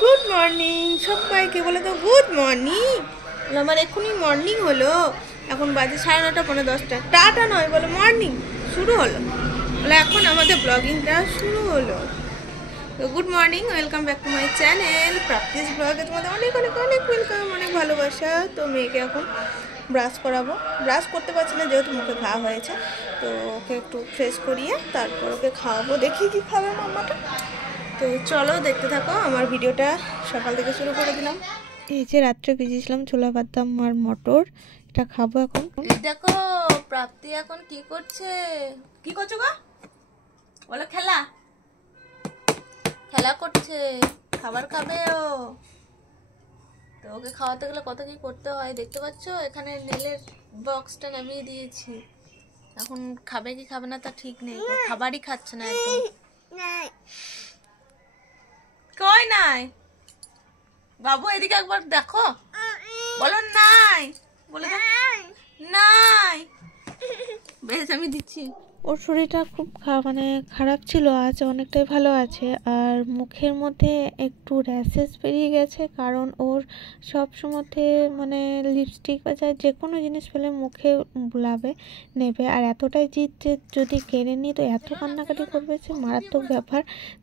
Good morning সবাইকে বলে তো গুড মর্নিং। আমার এক্ষুনি মর্নিং হলো, এখন বাজে 9:30 পৌনে 10টা। টাটা নয়, বলে মর্নিং শুরু হলো, বলে এখন আমাদের ব্লগিংটা শুরু হলো। তো good morning, welcome back to my channel Prapti's ব্লগে। তোমাদের অনেক অনেক অনেক ওয়েলকাম, অনেক ভালোবাসা। তো মেয়েকে এখন ব্রাশ করাবো, ব্রাশ করতে পারছি না যেহেতু মুখে ঘা হয়েছে। তো ওকে একটু ফ্রেশ করিয়ে তারপর ওকে খাওয়াবো, দেখি কি খাবে মাম্মাটা। তো চলো দেখতে থাকো আমার ভিডিওটা, সকাল থেকে শুরু করে দিলাম। এই যে রাত্রে ভিজিয়েছিলাম ছোলা বাদাম আর মটর, এটা খাবো এখন। দেখো প্রাপ্তি এখন কি করছে, কি করছো গো? বলো খেলা, খেলা করছে, খাবার খাবে ও। তো ওকে খাওয়াতে গেলে কত কি করতে হয় দেখতে পাচ্ছ। এখানে নেলের বক্সটা নামিয়ে দিয়েছি, এখন খাবে কি খাবে না তা ঠিক নেই, খাবারই খাচ্ছে না একদম। কই নাই বাবু, এদিকে একবার দেখো, বলো নাই, বলে নাই, বেশ আমি দিচ্ছি। ওর শরীরটা খুব মানে খারাপ ছিল, আজ অনেকটাই ভালো আছে। আর মুখের মধ্যে একটু র্যাশেস বেরিয়ে গেছে, কারণ ওর সব সময়তে মানে লিপস্টিক বা যে কোনো জিনিস ফেলে মুখে নেবে। আর এতটাই জিদ যে যদি কেড়ে নিই তো এত কান্নাকাটি করবে, সে মারাত্মক ব্যাপার।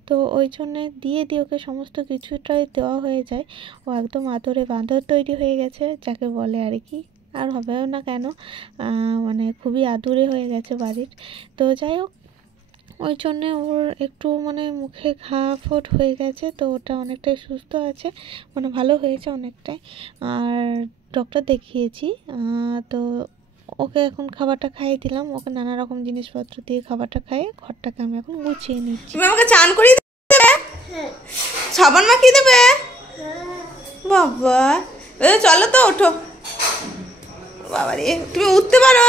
তো ওই জন্যে দিয়ে ওকে সমস্ত কিছুটাই দেওয়া হয়ে যায়। ও একদম আদরে বাঁদর তৈরি হয়ে গেছে, যাকে বলে আর কি। আর হবেও না কেন, মানে খুবই আদুরে হয়ে গেছে বাড়ির। তো যাই হোক, ওই জন্যে ওর একটু মানে মুখে ঘা ফোট হয়ে গেছে, তো ওটা অনেকটাই সুস্থ আছে, মানে ভালো হয়েছে অনেকটাই। আর ডক্টর দেখিয়েছি, তো ওকে এখন খাবারটা খাইয়ে দিলাম। ওকে নানা রকম জিনিসপত্র দিয়ে খাবারটা খাইয়ে ঘরটাকে আমি এখন গুছিয়ে নিচ্ছি। তুমি আমাকে চান করিয়ে দেবে, সাবান মাখিয়ে দেবে? বাবা চলো তো ওঠো। বাবা রে, তুমি উঠতে পারো,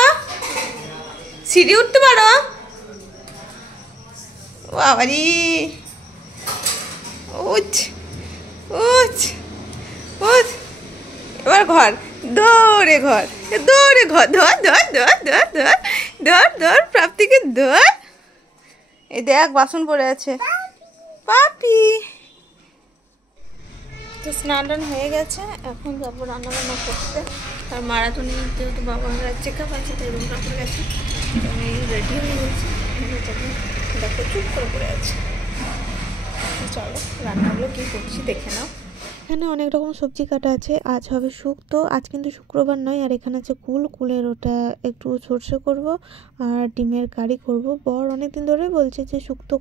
সিঁড়ি উঠতে পারো? বাবা রে, উঠ উঠ উঠ, এবার ঘর, দৌড়ে ঘর, দৌড়ে ঘর, ধর ধর ধর ধর ধর ধর ধর প্রাপ্তিকে ধর। এই দেখ বাসন পড়ে আছে পাপি। তো স্নান টান হয়ে গেছে, এখন যাবো রান্না বান্না করতে। আর মারাথনি যেহেতু বাবার চেক আপ আছে তাই রুমটা করে গেছে, আমি রেডি হয়ে গেছি। দেখো চুপ করে পড়ে আছে। চলো রান্নাগুলো কী করছি দেখে নাও। এখানে অনেক রকম সবজি কাটা আছে, আজ হবে শুক্তো। আজ কিন্তু শুক্রবার নয়। আর এখানে আছে কুলের ওটা একটু সর্ষে করব, আর ডিমের কারি করব। বর অনেকদিন ধরেই বলছে যে শুক্তো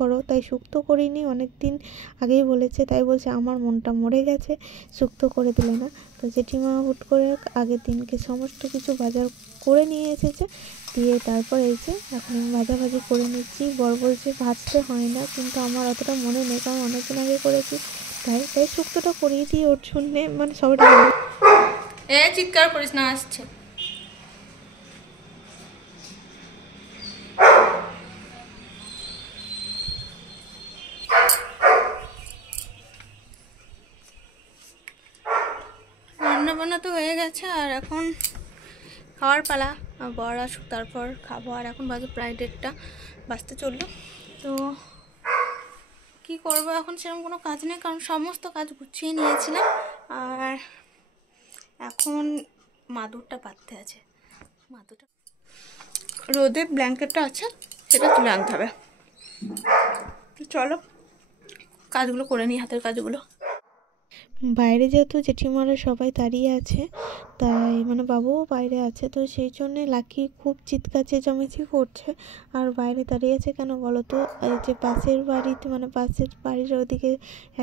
করো, তাই শুক্তো করিনি, অনেক দিন আগেই বলেছে, তাই বলছে আমার মনটা মরে গেছে, শুক্তো করে দিলে না। তো জেঠিমা হুট করে আগের দিনকে সমস্ত কিছু বাজার করে নিয়ে এসেছে, দিয়ে তারপর এই যে এখন আমি ভাজাভাজি করে নিচ্ছি। বর বলছে ভাজতে হয় না, কিন্তু আমার অতটা মনে নেই, কারণ অনেকদিন আগে করেছি, তাই শুক্তোটা করিয়ে দিই ওর জন্যে, মানে সবাই চিৎকার করিস না, আসছে। রান্না বান্না তো হয়ে গেছে, আর এখন খাওয়ার পালা। বর আসুক তারপর খাবো। আর এখন বাজে প্রায় 1:30 বাজতে চললো। তো কি করবো এখন, সেরকম কোনো কাজ নেই, কারণ সমস্ত কাজ গুছিয়ে নিয়েছিলাম। আর এখন মাদুরটা পাততে আছে, মাদুরটা রোদে ব্ল্যাঙ্কেটটা আছে, সেটা তুলে আনতে হবে। তো চলো কাজগুলো করে নিই, হাতের কাজগুলো। বাইরে যেহেতু জেঠিমারা সবাই দাঁড়িয়ে আছে, তাই মানে বাবুও বাইরে আছে, তো সেই জন্যে লাকি খুব চিৎকার চেঁচামেচি করছে। আর বাইরে দাঁড়িয়ে আছে কেন বলো তো, এই যে পাশের বাড়িতে মানে পাশের বাড়ির ওদিকে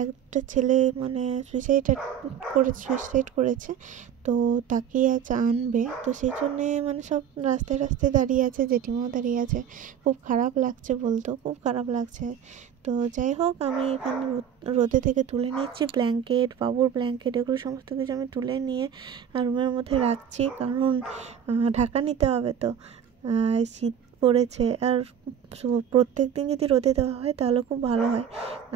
একটা ছেলে মানে সুইসাইড করেছে, তো তাকে আজ আনবে। তো সেই জন্যে মানে সব রাস্তায় রাস্তায় দাঁড়িয়ে আছে, জেঠিমাও দাঁড়িয়ে আছে। খুব খারাপ লাগছে, বলতো খুব খারাপ লাগছে। তো যাই হোক, আমি এখানে রোদে থেকে তুলে নিচ্ছি ব্ল্যাঙ্কেট, বাবুর ব্ল্যাঙ্কেট, এগুলো সমস্ত কিছু আমি তুলে নিয়ে রুমের মধ্যে রাখছি, কারণ ঢাকা নিতে হবে। তো শীত পড়েছে, আর প্রত্যেক দিন যদি রোদে দেওয়া হয় তাহলে খুব ভালো হয়।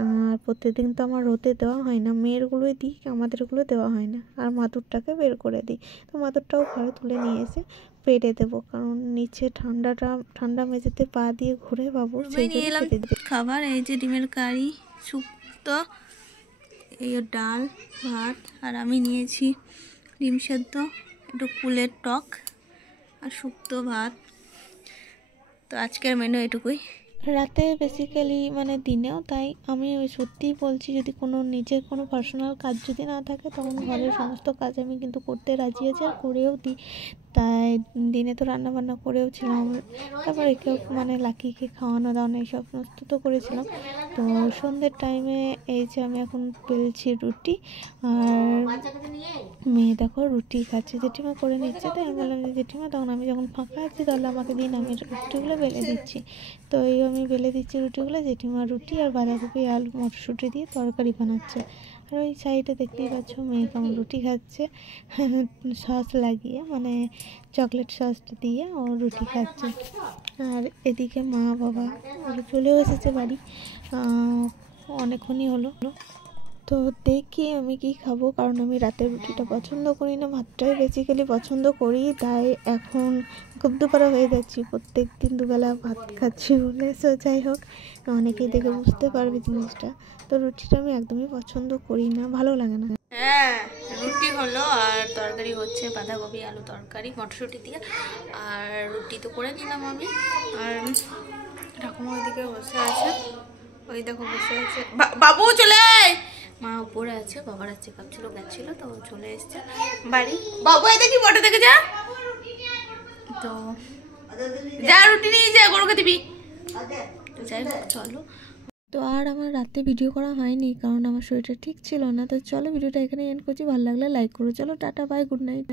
আর প্রত্যেক দিন তো আমার রোদে দেওয়া হয় না, মেয়েরগুলোই দিই, আমাদেরগুলো দেওয়া হয় না। আর মাদুরটাকে বের করে দিই, তো মাদুরটাও ঘরে তুলে নিয়ে এসে পেড়ে দেবো, কারণ নিচে ঠান্ডা মেঝেতে পা দিয়ে ঘুরে বাবু সেই জন্য খাবার। এই যে ডিমের কারি, শুক্তো, এই ডাল ভাত, আর আমি নিয়েছি ডিম সেদ্ধ, একটু কুলের টক আর শুক্তো ভাত। তো আজকের মেনু এটুকুই। রাতে বেসিক্যালি মানে দিনেও তাই আমি সত্যিই বলছি, যদি কোনো নিজের কোনো পার্সোনাল কাজ যদি না থাকে তখন ঘরের সমস্ত কাজ আমি কিন্তু করতে রাজি আছি আর করেও দিই। তাই দিনে তো রান্না বান্না করেও ছিলাম, তারপর একেও মানে লাকিকে খাওয়ানো দাওয়ানো এইসব সমস্ত তো করেছিলাম। তো সন্ধ্যের টাইমে এই যে আমি এখন বেলছি রুটি, আর মেয়ে দেখো রুটি খাচ্ছে, জেঠিমা করে নিচ্ছে। তাই আমি বললাম যে জেঠিমা তখন আমি যখন ফাঁকা আছি তাহলে আমাকে দিন, আমি রুটিগুলো বেলে দিচ্ছি। তো এই আমি বেলে দিচ্ছি রুটিগুলো, জেঠিমা রুটি আর বাঁধাকপি আলু মটরশুঁটি দিয়ে তরকারি বানাচ্ছে। আর ওই সাইডে দেখতেই পাচ্ছ মেয়ে কেমন রুটি খাচ্ছে সস লাগিয়ে, মানে চকলেট সসটা দিয়ে ও রুটি খাচ্ছে। আর এদিকে মা বাবা ওরা চলেও এসেছে বাড়ি, অনেকক্ষণই হলো। তো দেখি আমি কি খাবো, কারণ আমি রাতের রুটিটা পছন্দ করি না, ভাতটাই বেসিক্যালি পছন্দ করি। তাই এখন খুব দুপুরে হয়ে যাচ্ছি, প্রত্যেক দিন দুবেলা ভাত খাচ্ছি বলে। সো যাই হোক, অনেকেই দেখে বুঝতে পারবে জিনিসটা। তো রুটিটা আমি একদমই পছন্দ করি না, ভালো লাগে না। হ্যাঁ, রুটি হলো আর তরকারি হচ্ছে বাঁধাকপি আলু তরকারি মটরশুঁটি দিয়ে। আর রুটি তো করে নিলাম আমি, আর ঠাকুমা ওইদিকে বসে আছে, ওই দেখো বসে আছে। বাবু চলে আয়। মা উপরে আছে, বাবার চেক আপ ছিল, গেছিল, তো চলে এসছে বাড়ি। বাবু এই দেখি বটে থেকে যা, তো যা রুটি নিয়ে যা, গরুকে দিবি। তো যাই হোক চলো। তো আর আমার রাতে ভিডিও করা হয়নি কারণ আমার শরীরটা ঠিক ছিল না। তো চলো ভিডিওটা এখানে এন্ড করছি, ভালো লাগলে লাইক করো। চলো টাটা, বাই, গুড নাইট।